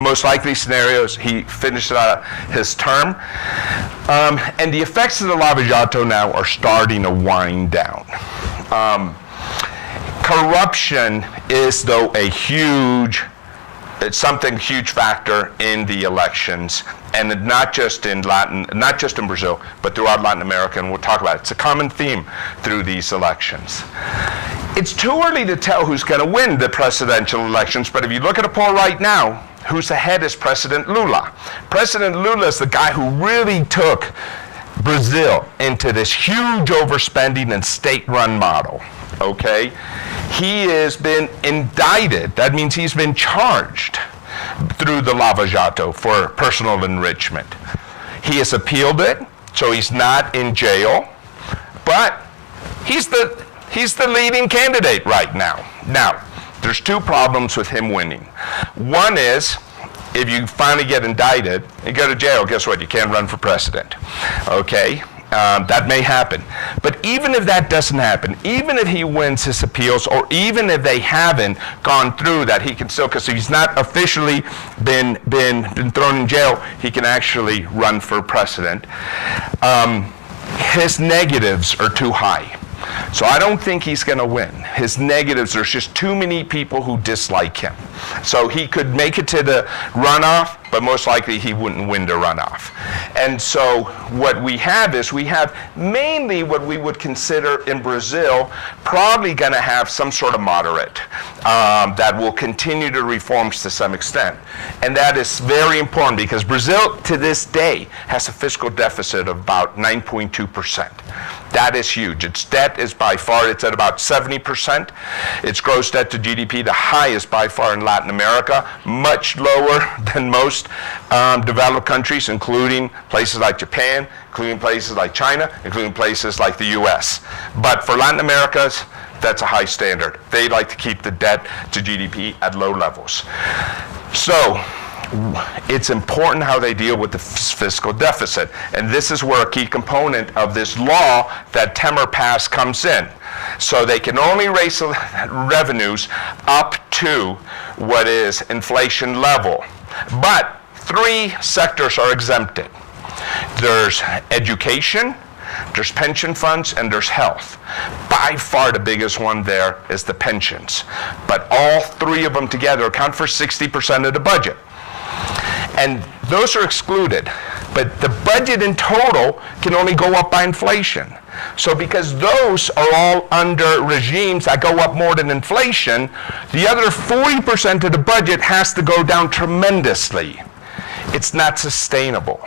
most likely scenarios, he finished his term. And the effects of the Lava Jato now are starting to wind down. Corruption is, though, it's something huge factor in the elections, and not just in Brazil, but throughout Latin America, and we'll talk about it. It's a common theme through these elections. It's too early to tell who's going to win the presidential elections, but if you look at a poll right now, who's ahead is President Lula. President Lula is the guy who really took Brazil into this huge overspending and state-run model, okay? He has been indicted. That means he's been charged through the Lava Jato for personal enrichment. He has appealed it, so he's not in jail, but he's the leading candidate right now. Now, there's two problems with him winning. One is, if you finally get indicted, you go to jail, guess what? You can't run for president, okay? That may happen. But even if that doesn't happen, even if he wins his appeals, or even if they haven't gone through that, he can still, because he's not officially been thrown in jail, he can actually run for president. His negatives are too high. So I don't think he's going to win. His negatives, there's just too many people who dislike him. So he could make it to the runoff, but most likely he wouldn't win the runoff. And so what we have is, we have mainly what we would consider in Brazil probably going to have some sort of moderate that will continue the reforms to some extent. And that is very important, because Brazil to this day has a fiscal deficit of about 9.2%. That is huge. Its debt is by far, it's at about 70%. Its gross debt to GDP, the highest by far in Latin America, much lower than most developed countries, including places like Japan, including places like China, including places like the US. But for Latin America, that's a high standard. They like to keep the debt to GDP at low levels. So it's important how they deal with the fiscal deficit. And this is where a key component of this law that Temer passed comes in. So they can only raise revenues up to what is inflation level. But three sectors are exempted. There's education, there's pension funds, and there's health. By far the biggest one there is the pensions. But all three of them together account for 60% of the budget. And those are excluded. But the budget in total can only go up by inflation. So because those are all under regimes that go up more than inflation, the other 40% of the budget has to go down tremendously. It's not sustainable.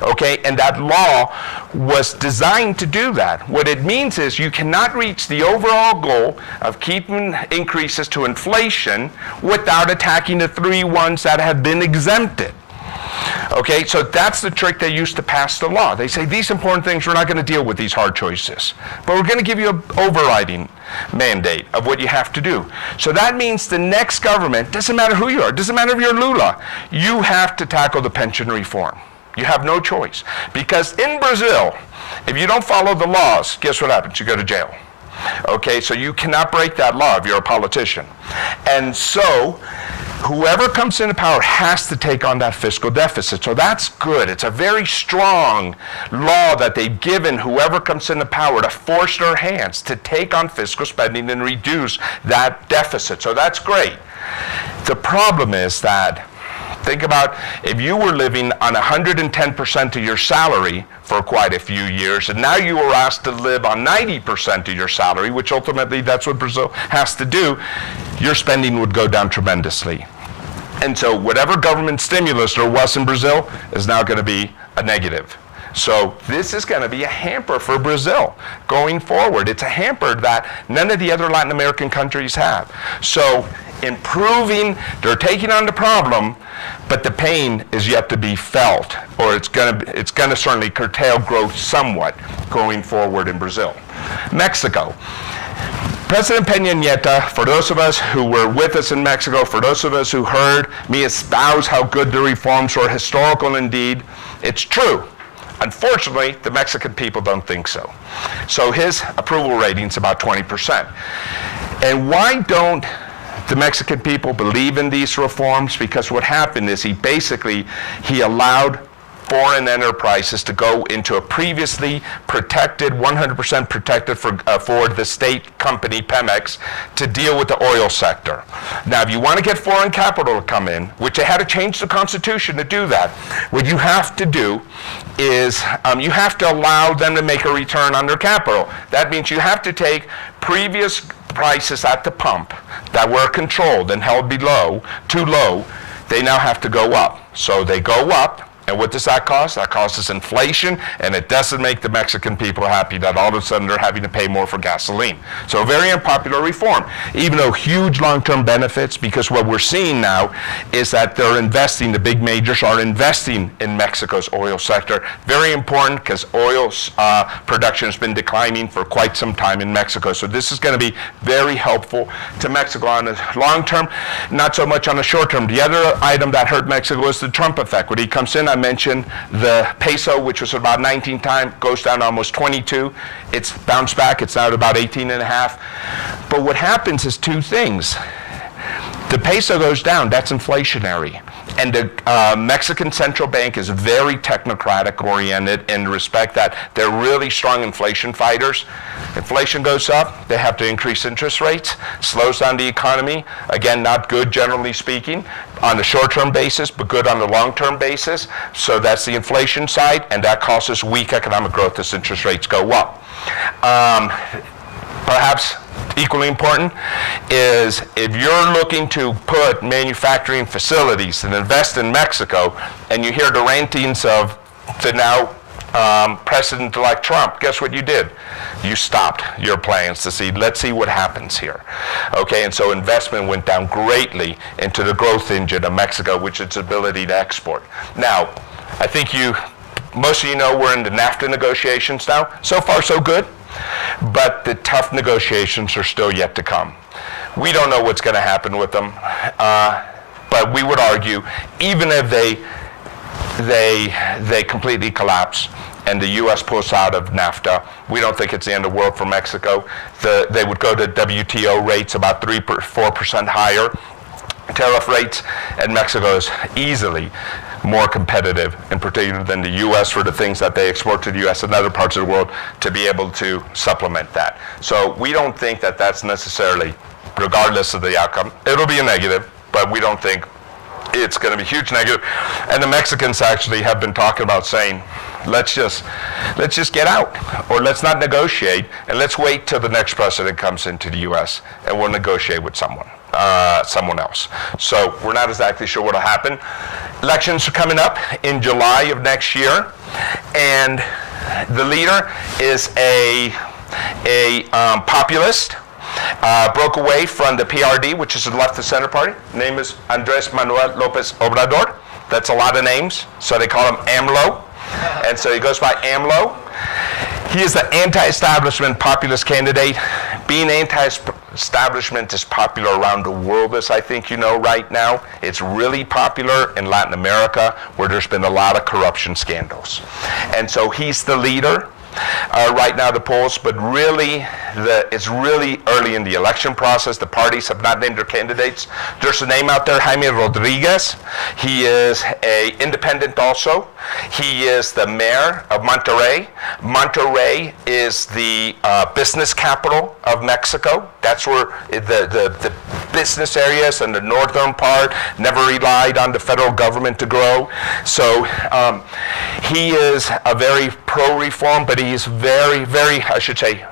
Okay, and that law was designed to do that. What it means is you cannot reach the overall goal of keeping increases to inflation without attacking the three ones that have been exempted. Okay, so that's the trick they used to pass the law. They say, these important things, we're not going to deal with these hard choices, but we're going to give you an overriding mandate of what you have to do. So that means the next government, doesn't matter who you are, doesn't matter if you're Lula, you have to tackle the pension reform. You have no choice. Because in Brazil, if you don't follow the laws, guess what happens? You go to jail. Okay, so you cannot break that law if you're a politician. And so whoever comes into power has to take on that fiscal deficit. So that's good. It's a very strong law that they've given whoever comes into power to force their hands to take on fiscal spending and reduce that deficit. So that's great. The problem is that, think about if you were living on 110% of your salary for quite a few years, and now you were asked to live on 90% of your salary, which ultimately that's what Brazil has to do, your spending would go down tremendously. And so whatever government stimulus there was in Brazil is now going to be a negative. So this is going to be a hamper for Brazil going forward. It's a hamper that none of the other Latin American countries have. So improving, they're taking on the problem, but the pain is yet to be felt, or it's going to certainly curtail growth somewhat going forward in Brazil. Mexico. President Peña Nieto, for those of us who were with us in Mexico, for those of us who heard me espouse how good the reforms were, historical indeed, it's true. Unfortunately, the Mexican people don't think so. So his approval rating's about 20%. And why don't the Mexican people believe in these reforms because what happened is he allowed foreign enterprises to go into a previously protected, 100% protected for the state company Pemex to deal with the oil sector. Now, if you want to get foreign capital to come in, which they had to change the Constitution to do that, what you have to do is you have to allow them to make a return on their capital. That means you have to take previous prices at the pump that were controlled and held too low, they now have to go up. So they go up. And what does that cause? That causes inflation, and it doesn't make the Mexican people happy that all of a sudden they're having to pay more for gasoline. So a very unpopular reform, even though huge long-term benefits, because what we're seeing now is that they're investing, the big majors are investing in Mexico's oil sector. Very important because oil production has been declining for quite some time in Mexico. So this is going to be very helpful to Mexico on the long term, not so much on the short term. The other item that hurt Mexico is the Trump effect. When he comes in, I mentioned the peso, which was about 19 times, goes down to almost 22. It's bounced back. It's now at about 18 and a half. But what happens is two things. The peso goes down. That's inflationary. And the Mexican central bank is very technocratic oriented in respect that they're really strong inflation fighters. Inflation goes up, they have to increase interest rates, slows down the economy. Again, not good generally speaking on the short-term basis, but good on the long-term basis. So that's the inflation side, and that causes weak economic growth as interest rates go up. Perhaps equally important is if you're looking to put manufacturing facilities and invest in Mexico, and you hear the rantings of the now President-elect Trump, guess what you did? You stopped your plans to see, let's see what happens here. Okay, and so investment went down greatly into the growth engine of Mexico, which is its ability to export. Now, I think most of you know we're in the NAFTA negotiations now. So far, so good. But the tough negotiations are still yet to come. We don't know what's going to happen with them, but we would argue, even if they completely collapse and the U.S. pulls out of NAFTA, we don't think it's the end of the world for Mexico. They would go to WTO rates about 4% higher tariff rates, and Mexico is easily more competitive, in particular than the U.S. for the things that they export to the U.S. and other parts of the world to be able to supplement that. So we don't think that that's necessarily, regardless of the outcome, it'll be a negative, but we don't think it's going to be a huge negative. And the Mexicans actually have been talking about saying, let's just get out, or let's not negotiate, and let's wait till the next president comes into the U.S. and we'll negotiate with someone else. So we're not exactly sure what'll happen. Elections are coming up in July of next year, and the leader is a populist. Broke away from the PRD, which is the left of center party. Name is Andrés Manuel López Obrador. That's a lot of names, so they call him AMLO. And so he goes by AMLO. He is the anti-establishment populist candidate. Being anti-establishment is popular around the world, as I think you know right now. It's really popular in Latin America, where there's been a lot of corruption scandals. And so he's the leader. Right now the polls, but really it's really early in the election process. The parties have not named their candidates. There's a name out there, Jaime Rodriguez. He is an independent also. He is the mayor of Monterey. Monterey is the business capital of Mexico. That's where the business areas and the northern part never relied on the federal government to grow. So he is a very pro-reform, but he is very, very, I should say,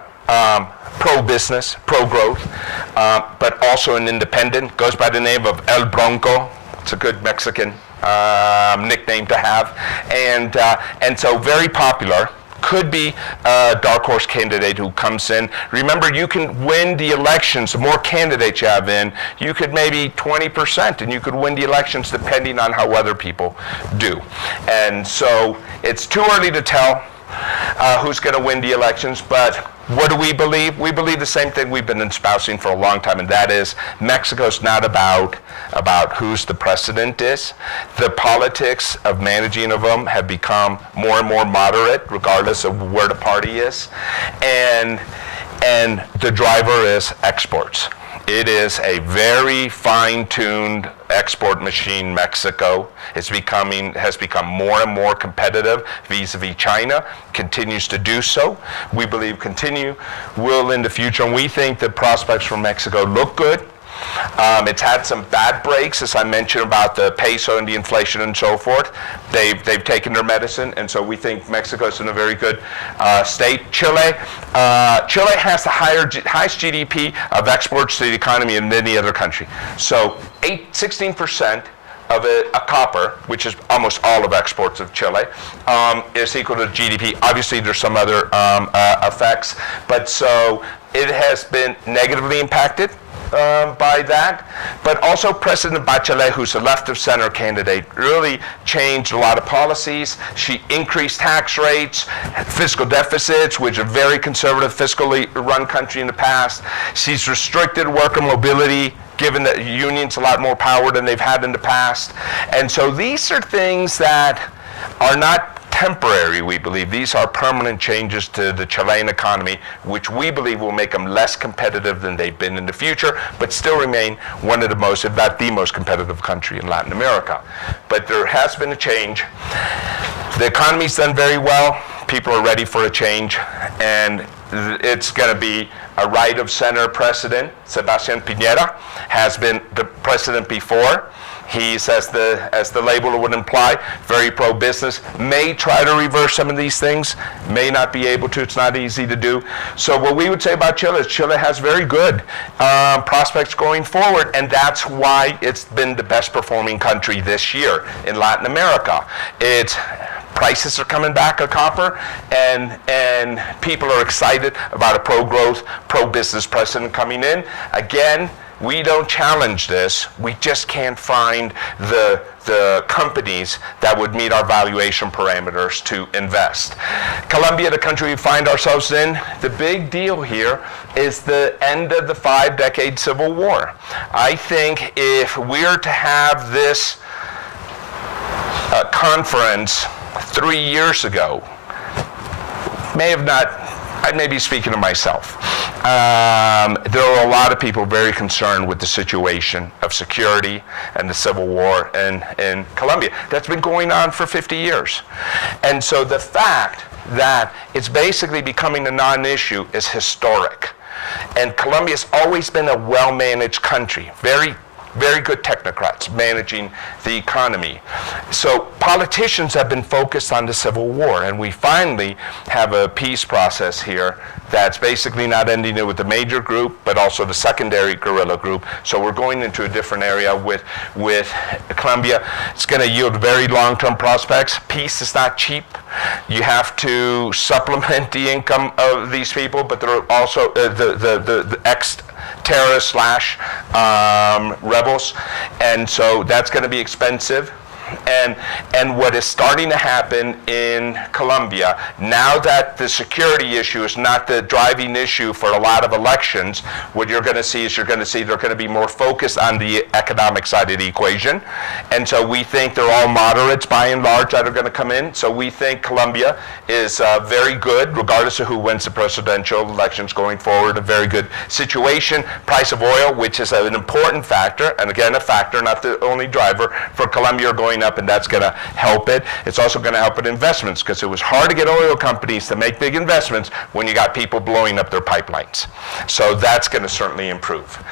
pro-business, pro-growth, but also an independent. Goes by the name of El Bronco. It's a good Mexican nickname to have. And so very popular. Could be a dark horse candidate who comes in. Remember, you can win the elections. The more candidates you have in, you could maybe 20%, and you could win the elections depending on how other people do. And so it's too early to tell who's going to win the elections, but what do we believe? We believe the same thing we've been espousing for a long time, and that is Mexico's not about who's the president is. The politics of managing of them have become more and more moderate, regardless of where the party is, and the driver is exports. It is a very fine-tuned export machine. Mexico has become more and more competitive vis-a-vis China, continues to do so. We believe will in the future, and we think the prospects for Mexico look good. It's had some bad breaks, as I mentioned, about the peso and the inflation and so forth. They've taken their medicine, and so we think Mexico is in a very good state. Chile has the highest GDP of exports to the economy in any other country. So 16% of a copper, which is almost all of exports of Chile, is equal to GDP. Obviously, there's some other effects, but so it has been negatively impacted by that, but also President Bachelet, who's a left-of-center candidate, really changed a lot of policies. She increased tax rates, fiscal deficits, which are very conservative, fiscally run country in the past. She's restricted worker mobility, given that unions a lot more power than they've had in the past. And so these are things that are not temporary, we believe. These are permanent changes to the Chilean economy, which we believe will make them less competitive than they've been in the future, but still remain one of the most, if not the most competitive country in Latin America. But there has been a change. The economy's done very well. People are ready for a change, and it's going to be a right-of-center president. Sebastián Piñera has been the president before. He's, as the label would imply, very pro-business, may try to reverse some of these things, may not be able to. It's not easy to do. So what we would say about Chile is Chile has very good prospects going forward, and that's why it's been the best performing country this year in Latin America. Prices are coming back of copper, and people are excited about a pro-growth, pro-business president coming in. Again, we don't challenge this. We just can't find the companies that would meet our valuation parameters to invest. Colombia, the country we find ourselves in, the big deal here is the end of the 5-decade civil war. I think if we're to have this conference 3 years ago, I may be speaking to myself. There are a lot of people very concerned with the situation of security and the civil war in Colombia. That's been going on for 50 years. And so the fact that it's basically becoming a non-issue is historic. And Colombia's always been a well-managed country, very good technocrats managing the economy. So politicians have been focused on the Civil War, and we finally have a peace process here that's basically not ending it with the major group, but also the secondary guerrilla group. So we're going into a different area with Colombia. It's going to yield very long-term prospects. Peace is not cheap. You have to supplement the income of these people, but there are also the ex-terrorists / rebels, and so that's going to be expensive. And what is starting to happen in Colombia, now that the security issue is not the driving issue for a lot of elections, what you're going to see is they're going to be more focused on the economic side of the equation. And so we think they're all moderates by and large that are going to come in. So we think Colombia is very good, regardless of who wins the presidential elections going forward, a very good situation. Price of oil, which is an important factor, and again, a factor, not the only driver, for Colombia are going up, and that's going to help it. It's also going to help with investments, because it was hard to get oil companies to make big investments when you got people blowing up their pipelines. So that's going to certainly improve.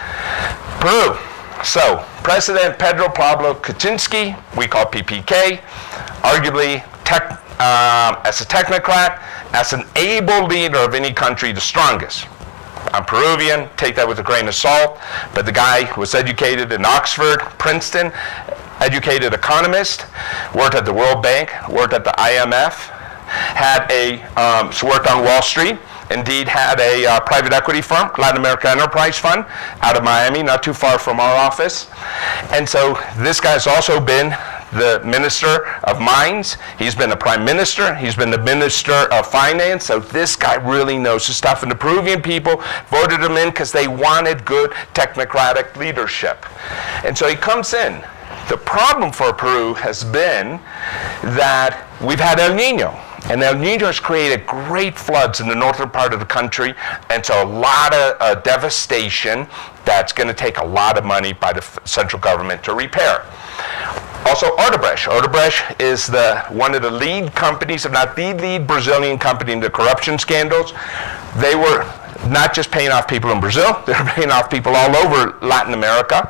Peru. So President Pedro Pablo Kachinsky, we call PPK, arguably as a technocrat, as an able leader of any country, the strongest. I'm Peruvian, take that with a grain of salt, but the guy was educated in Oxford, Princeton, educated economist, worked at the World Bank, worked at the IMF, worked on Wall Street, indeed had a private equity firm, Latin America Enterprise Fund, out of Miami, not too far from our office. And so this guy's also been the Minister of Mines. He's been the Prime Minister. He's been the Minister of Finance. So this guy really knows his stuff. And the Peruvian people voted him in because they wanted good technocratic leadership. And so he comes in. The problem for Peru has been that we've had El Nino. And El Nino has created great floods in the northern part of the country, and so a lot of devastation that's going to take a lot of money by the central government to repair. Also, Odebrecht. Odebrecht is one of the lead companies, if not the lead Brazilian company in the corruption scandals. They were not just paying off people in Brazil, they were paying off people all over Latin America.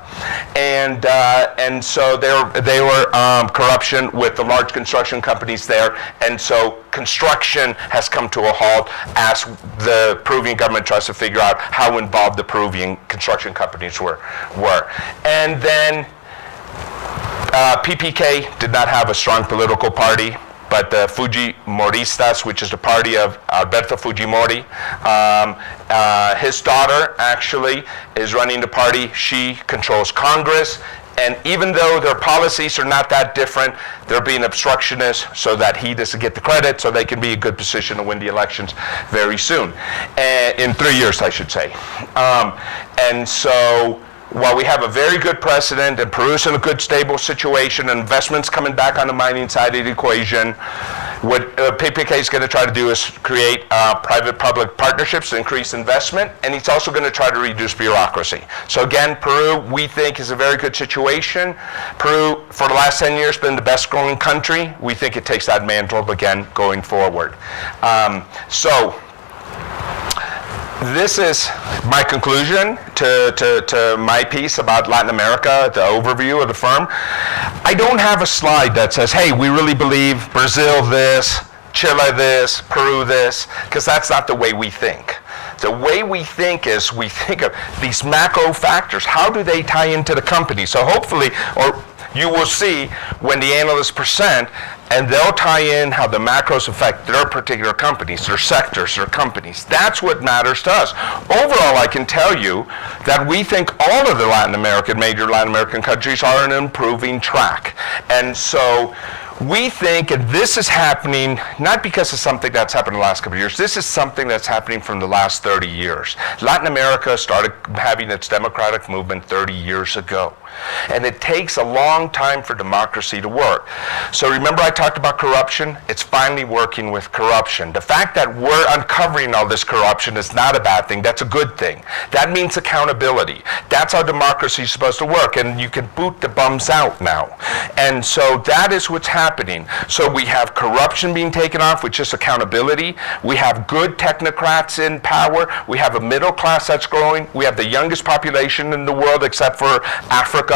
And so they were corruption with the large construction companies there. And so construction has come to a halt as the Peruvian government tries to figure out how involved the Peruvian construction companies were. And then PPK did not have a strong political party, but the Fujimoristas, which is the party of Alberto Fujimori, his daughter actually is running the party. She controls Congress, and even though their policies are not that different, they're being obstructionists so that he doesn't get the credit, so they can be in a good position to win the elections very soon, in 3 years, I should say. And so, while we have a very good president and Peru's in a good stable situation and investments coming back on the mining side of the equation, what PPK is going to try to do is create private-public partnerships to increase investment, and he's also going to try to reduce bureaucracy. So again, Peru, we think, is a very good situation. Peru, for the last 10 years, been the best growing country. We think it takes that mantle again going forward. This is my conclusion to my piece about Latin America, the overview of the firm. I don't have a slide that says, hey, we really believe Brazil this, Chile this, Peru this, because that's not the way we think. The way we think is we think of these macro factors. How do they tie into the company? So hopefully, or you will see when the analysts present, and they'll tie in how the macros affect their particular companies, their sectors, their companies. That's what matters to us. Overall, I can tell you that we think all of the major Latin American countries are on an improving track. And so we think, and this is happening not because of something that's happened in the last couple of years, this is something that's happening from the last 30 years. Latin America started having its democratic movement 30 years ago. And it takes a long time for democracy to work. So remember I talked about corruption? It's finally working with corruption. The fact that we're uncovering all this corruption is not a bad thing. That's a good thing. That means accountability. That's how democracy is supposed to work. And you can boot the bums out now. And so that is what's happening. So we have corruption being taken off with just accountability. We have good technocrats in power. We have a middle class that's growing. We have the youngest population in the world except for Africa.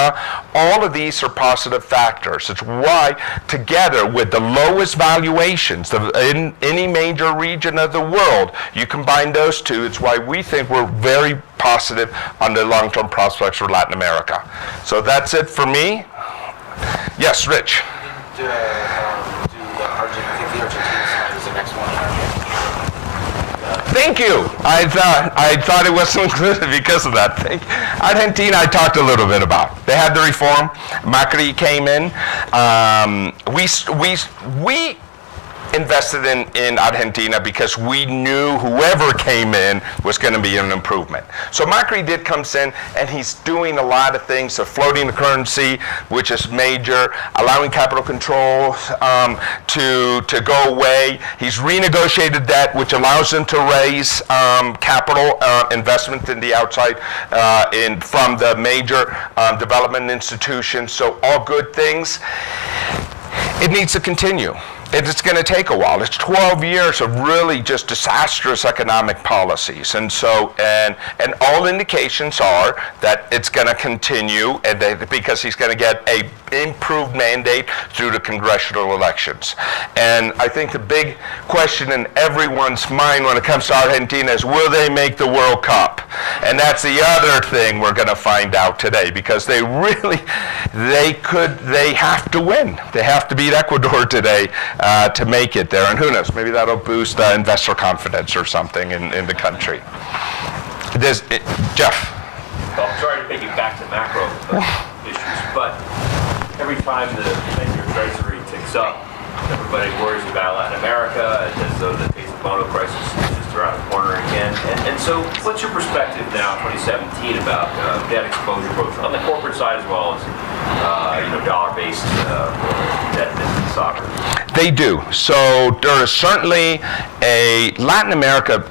All of these are positive factors. It's why, together with the lowest valuations in any major region of the world, you combine those two, it's why we think we're very positive on the long-term prospects for Latin America. So that's it for me. Yes, Rich. I think the Argentina slide is the next one. Thank you. I thought it was included because of that. Argentina, I talked a little bit about. They had the reform. Macri came in. We invested in Argentina because we knew whoever came in was going to be an improvement. So Macri did come in, and he's doing a lot of things, so floating the currency, which is major, allowing capital controls to go away. He's renegotiated debt, which allows him to raise capital investment in the outside from the major development institutions. So all good things. It needs to continue. It's going to take a while. It's 12 years of really just disastrous economic policies. And so, and all indications are that it's going to continue, and because he's going to get a improved mandate through the congressional elections. And I think the big question in everyone's mind when it comes to Argentina is, will they make the World Cup? And that's the other thing we're going to find out today, because they have to win. They have to beat Ecuador today to make it there. And who knows, maybe that'll boost investor confidence or something in the country. Jeff. Well, I'm sorry to take you back to macro issues, but every time the 10-year Treasury ticks up, everybody worries about Latin America, as though the case of Bono crisis is just around the corner again. And so what's your perspective now, 2017, about debt exposure, both on the corporate side as well as dollar-based debt and sovereign? They do. So there is certainly Latin America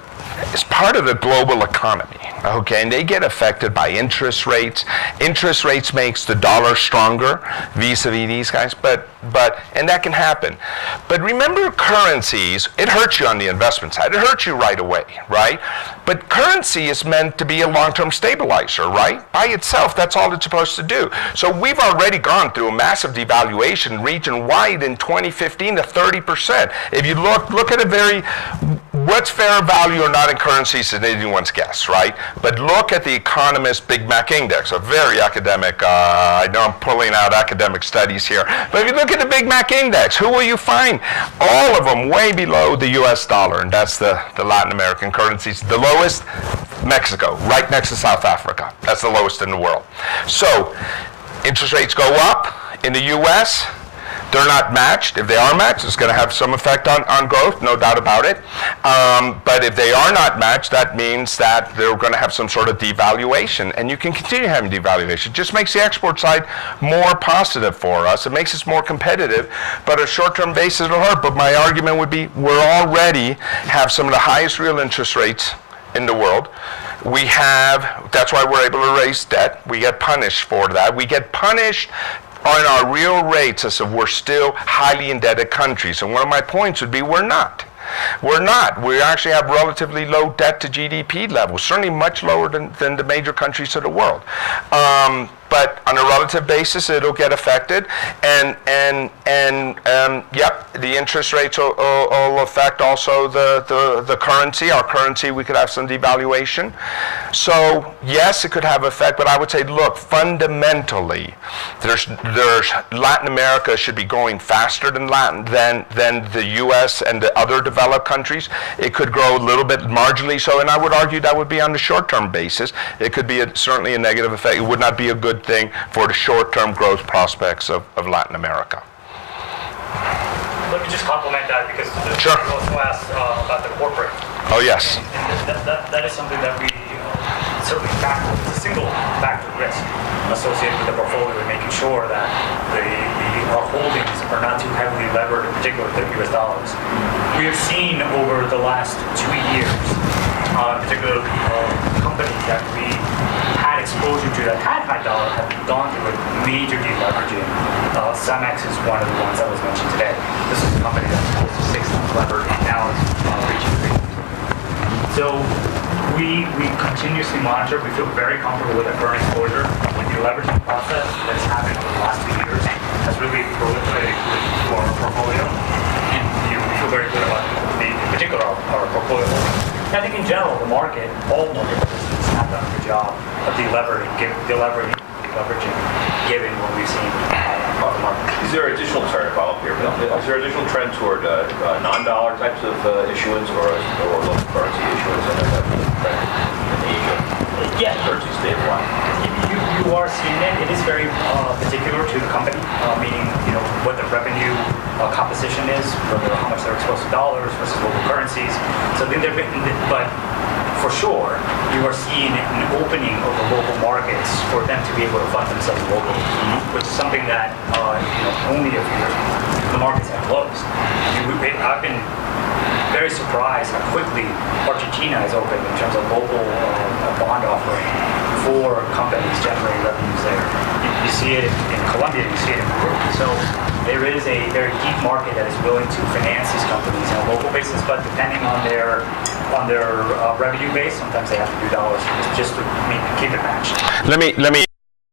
is part of the global economy. Okay, and they get affected by interest rates. Interest rates makes the dollar stronger vis-a-vis these guys, and that can happen. But remember, currencies, it hurts you on the investment side. It hurts you right away, right? But currency is meant to be a long-term stabilizer, right? By itself, that's all it's supposed to do. So we've already gone through a massive devaluation region-wide in 2015 to 30%. If you look at what's fair value or not in currencies is anyone's guess, right? But look at the Economist Big Mac Index, a very academic, I know I'm pulling out academic studies here, but if you look at the Big Mac Index, who will you find? All of them way below the US dollar, and that's the Latin American currencies. The lowest, Mexico, right next to South Africa. That's the lowest in the world. So, interest rates go up in the US, they're not matched. If they are matched, it's going to have some effect on growth, no doubt about it. But if they are not matched, that means that they're going to have some sort of devaluation. And you can continue having devaluation. It just makes the export side more positive for us. It makes us more competitive. But on a short-term basis, it'll hurt. But my argument would be we already have some of the highest real interest rates in the world. That's why we're able to raise debt. We get punished for that. We get punished on our real rates as if we're still highly indebted countries. And one of my points would be we're not. We're not. We actually have relatively low debt to GDP levels, certainly much lower than the major countries of the world. But on a relative basis, it'll get affected, and yep, the interest rates will affect also the currency. Our currency, we could have some devaluation. So yes, it could have effect, but I would say, look, fundamentally, there's Latin America should be growing faster than the U.S. and the other developed countries. It could grow a little bit marginally so, and I would argue that would be on the short-term basis. It could be certainly a negative effect. It would not be a good thing for the short-term growth prospects of Latin America. Let me just complement that because Sure. you also asked about the corporate. Oh, yes. And that is something that we certainly factor. It's a single factor risk associated with the portfolio and making sure that our holdings are not too heavily levered, in particular to US dollars. We have seen over the last 2 years, in particular companies that we had exposure to that had high dollar have gone through a major deleveraging. Cemex is one of the ones that was mentioned today. This is a company that's close to 6 times levered, now it's reaching 3. So we continuously monitor. We feel very comfortable with our current exposure. The deleveraging process that's happened over the last 2 years has really proliferated to our portfolio, and we feel very good about in particular our portfolio holdings. I think in general, the market, all market participants have done a good job of deleveraging, given what we've seen on the market. Is there additional, sorry to follow up here, but is there additional trend toward non-dollar types of issuance or local currency issuance and that type of trend in Asia? Yeah. Currency stabilized. You are seeing it. It is very particular to the company, meaning what the revenue composition is, how much they're exposed to dollars versus local currencies. So then but for sure, you are seeing an opening of the local markets for them to be able to fund themselves locally, which is something that only a few years ago the markets have closed. I've been very surprised how quickly Argentina has opened in terms of local bond offering for companies generating revenues there. You see it in Colombia, you see it in Peru. So there is a very deep market that is willing to finance these companies on a local basis, but depending on their revenue base, sometimes they have to do dollars just to keep it matched. Let me